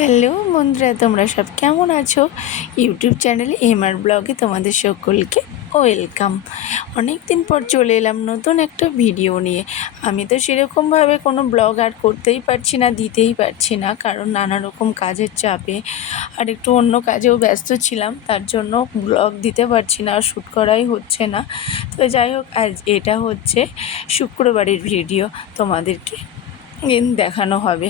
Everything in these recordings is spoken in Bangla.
হ্যালো বন্ধুরা, তোমরা সব কেমন আছো? ইউটিউব চ্যানেল এমআর ব্লগে তোমাদের সকলকে ওয়েলকাম। অনেক দিন পর চলে এলাম নতুন একটা ভিডিও নিয়ে। আমি তো সেরকমভাবে কোনো ব্লগ আর করতেই পারছি না, দিতেই পারছি না, কারণ নানা রকম কাজের চাপে আর একটু অন্য কাজেও ব্যস্ত ছিলাম, তার জন্য ব্লগ দিতে পারছি না, আর শ্যুট করাই হচ্ছে না। তো যাই হোক, আজ এটা হচ্ছে শুক্রবারের ভিডিও, তোমাদেরকে দেখানো হবে।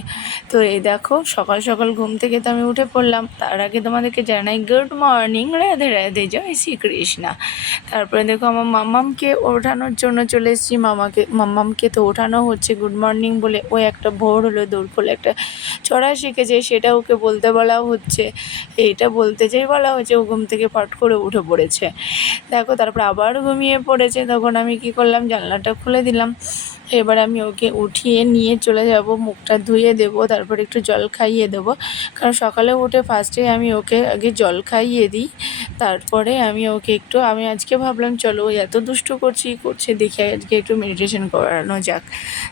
তো এই দেখো, সকাল সকাল ঘুম থেকে তো আমি উঠে পড়লাম। তার আগে তোমাদেরকে জানাই গুড মর্নিং, রাধে রাধে, জয় শ্রীকৃষ্ণা। তারপরে দেখো আমার মাম্মামকে ওঠানোর জন্য চলে এসেছি। মাম্মামকে তো ওঠানো হচ্ছে গুড মর্নিং বলে। ও একটা ভোর হলো দৌড় একটা চড়া শিখেছে, সেটা ওকে বলতে বলাও হচ্ছে। এইটা বলতে যেই বলা হয়েছে, ও ঘুম থেকে ফট করে উঠে পড়েছে। দেখো, তারপর আবার ঘুমিয়ে পড়েছে। তখন আমি কি করলাম, জানলাটা খুলে দিলাম। এবার আমি ওকে উঠিয়ে নিয়ে চলে যাব, মুখটা ধুয়ে দেবো, তারপর একটু জল খাইয়ে দেবো। কারণ সকালে উঠে ফার্স্টে আমি ওকে আগে জল খাইয়ে দিই, তারপরে আমি আজকে ভাবলাম চলো, ও এত দুষ্টু করছে দেখে আজকে একটু মেডিটেশন করানো যাক।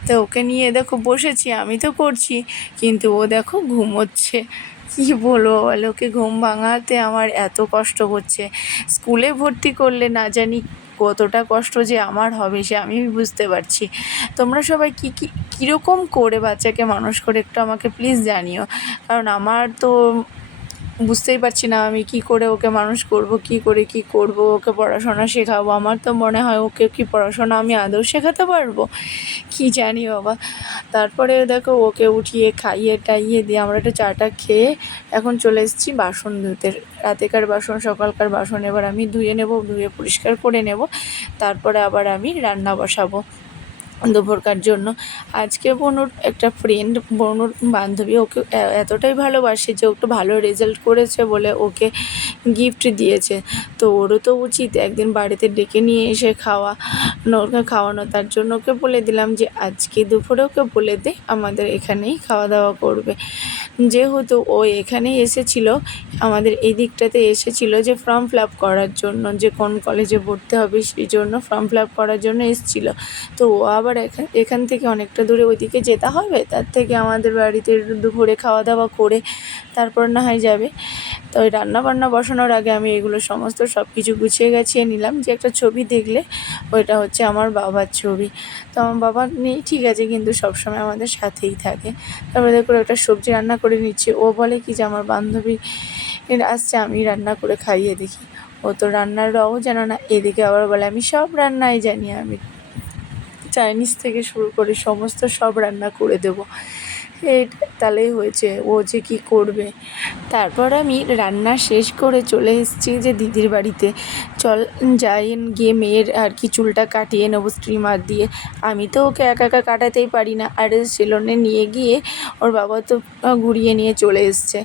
তো ওকে নিয়ে দেখো বসেছি, আমি তো করছি, কিন্তু ও দেখো ঘুমোচ্ছে। কী বলবো বলো, ওকে ঘুম ভাঙাতে আমার এত কষ্ট হচ্ছে। স্কুলে ভর্তি করলে না জানি কতটা কষ্ট যে আমার হবে, সে আমি বুঝতে পারছি। তোমরা সবাই কীরকম করে বাচ্চাকে মানুষ করে একটু আমাকে প্লিজ জানিও, কারণ আমার তো বুঝতেই পারছি না আমি কি করে ওকে মানুষ করব, কি করব, ওকে পড়াশোনা শেখাবো। আমার তো মনে হয় ওকে কি পড়াশোনা আমি আদৌ শেখাতে পারবো, কি জানি বাবা। তারপরে দেখো ওকে উঠিয়ে খাইয়ে টাইয়ে দিয়ে আমরা একটু চাটা খেয়ে এখন চলে এসেছি বাসন ধুতে। রাতেকার বাসন, সকালকার বাসন এবার আমি ধুয়ে পরিষ্কার করে নেব। তারপরে আবার আমি রান্না বসাবো দুপুরকার জন্য। আজকে বনুর একটা ফ্রেন্ড, বনুর বান্ধবী, ওকে এতটাই ভালোবাসে যে একটু ভালো রেজাল্ট করেছে বলে ওকে গিফট দিয়েছে। তো ওরও তো উচিত একদিন বাড়িতে ডেকে নিয়ে এসে ওকে খাওয়ানো। তার জন্য ওকে বলে দিলাম যে আজকে দুপুরে ওকে বলে দে আমাদের এখানেই খাওয়া দাওয়া করবে। যেহেতু ও এখানেই এসেছিল, আমাদের এই দিকটাতে এসেছিল যে ফর্ম ফিল আপ করার জন্য, যে কোন কলেজে ভর্তি হবে সেই জন্য ফর্ম ফিল আপ করার জন্য এসেছিলো। তো ও আবার এখান থেকে অনেকটা দূরে ওইদিকে যেতে হবে, তার থেকে আমাদের বাড়িতে দুপুরে খাওয়া দাওয়া করে তারপর না হয় যাবে। তো ওই রান্নাবান্না বসানোর আগে আমি এগুলো সব কিছু গুছিয়ে গাছিয়ে নিলাম। যে একটা ছবি দেখলে, ওইটা হচ্ছে আমার বাবার ছবি। তো আমার বাবা নেই ঠিক আছে, কিন্তু সবসময় আমাদের সাথেই থাকে। তারপরে দেখো একটা সবজি রান্না করে নিচ্ছি। ও বলে কি যে আমার বান্ধবী আসছে, আমি রান্না করে খাইয়ে দেখি। ও তো রান্নার রও জানো না, এদিকে আবার বলে আমি সব রান্নাই জানি, আমি চাইনিজ থেকে শুরু করে সমস্ত সব রান্না করে দেবো। তাহলেই হয়েছে, ও যে কী করবে। তারপর আমি রান্না শেষ করে চলে এসেছি যে দিদির বাড়িতে। চল যাই গিয়ে মেয়ের আর কি চুলটা কাটিয়ে নেবো স্ট্রিমার দিয়ে। আমি তো ওকে একা একা কাটাতেই পারি না, আর সেলুনে নিয়ে গিয়ে ওর বাবা তো ঘুরিয়ে নিয়ে চলে এসছে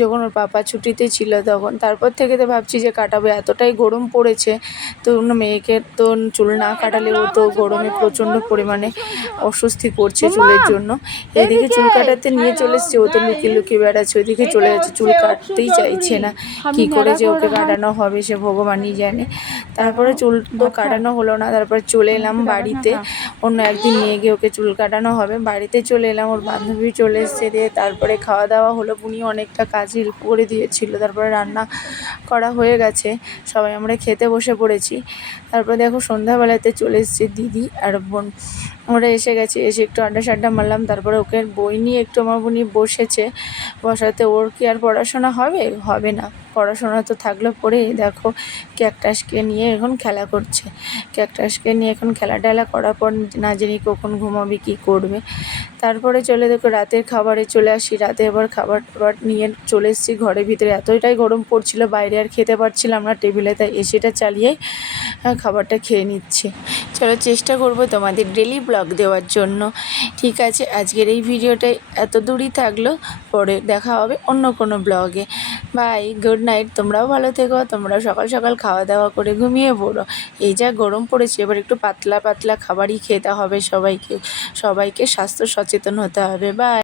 যখন ওর পাপা ছুটিতে ছিল তখন। তারপর থেকে তো ভাবছি যে কাটাবো, এতটাই গরম পড়েছে। তো মেয়েকে তো চুল না কাটালে ও তো গরমে প্রচণ্ড পরিমাণে অস্বস্তি করছে চুলের জন্য। এদিকে চুল কাটাতে নিয়ে চলে এসছে, ও তো লুকিয়ে লুকিয়ে বেড়াচ্ছে, ওইদিকে চলে যাচ্ছে, চুল কাটতেই চাইছে না। কি করে যে ওকে কাটানো হবে সে ভগবানই জানে। তারপরে চুল তো কাটানো হলো না, তারপর চলে এলাম বাড়িতে। অন্য একদিন নিয়ে গিয়ে ওকে চুল কাটানো হবে। বাড়িতে চলে এলাম, ওর বান্ধবী চলে এসছে। দিয়ে তারপরে খাওয়া দাওয়া হলো, উনি অনেকটা কাজ হেল্প করে দিয়েছিল। তারপরে রান্না করা হয়ে গেছে, সবাই আমরা খেতে বসে পড়েছি। তারপরে দেখো সন্ধ্যাবেলাতে চলে এসছে দিদি আর বোন, ওরা এসে গেছে। এসে একটু আড্ডা মারলাম। তারপরে ওকে বই নিয়ে একটু আমার বোনই বসাতে ওর কি আর পড়াশোনা হবে না, পড়াশোনা তো থাকলে পরে। দেখো ক্যাকটাসকে নিয়ে এখন খেলা করছে, ক্যাকটাসকে নিয়ে এখন খেলা টেলা করার পর না জানি কখন ঘুমাবে কি করবে। তারপরে দেখো রাতের খাবারে চলে আসি। রাতে আবার খাবার নিয়ে চলে এসেছি ঘরের ভিতরে। এতটাই গরম পড়ছিল, বাইরে আর খেতে পারছিলাম না টেবিলে, তাই এসিটা চালিয়েই খাবারটা খেয়ে নিচ্ছি। চলো চেষ্টা করবো তোমাদের ডেলি ব্লগ দেওয়ার জন্য। ঠিক আছে, আজকের এই ভিডিওটাই এত দূরই থাকলো, পরে দেখা হবে অন্য কোনো ব্লগে। Bye, good night. তোমরাও ভালো থেকো, তোমরা সকাল সকাল খাওয়া দাওয়া করে ঘুমিয়ে পড়ো। এই যা গরম পড়েছে, এবার একটু পাতলা পাতলা খাবারই খেতে হবে সবাইকে স্বাস্থ্য সচেতন হতে হবে। বাই।